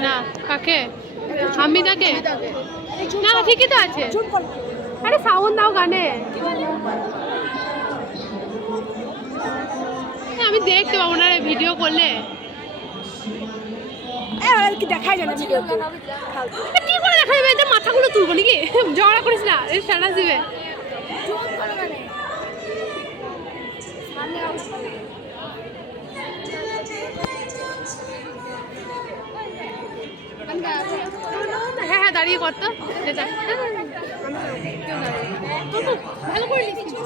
না কাকে আমি তাকে না ঠিকই তো আছে আরে সাউন্ড দাও গানে আমি দেখতে পাবো না ভিডিও করলে দেখাই যায় না কি করে দেখা যাবে এদের মাথাগুলো তুলবো নাকি ঝগড়া করিস না এর স্ট্যাটাস দিবে হ্যাঁ হ্যাঁ দাঁড়িয়ে করতো ভালো করে লিখছি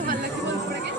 ভালো লাগছে বল পড়ে গেছে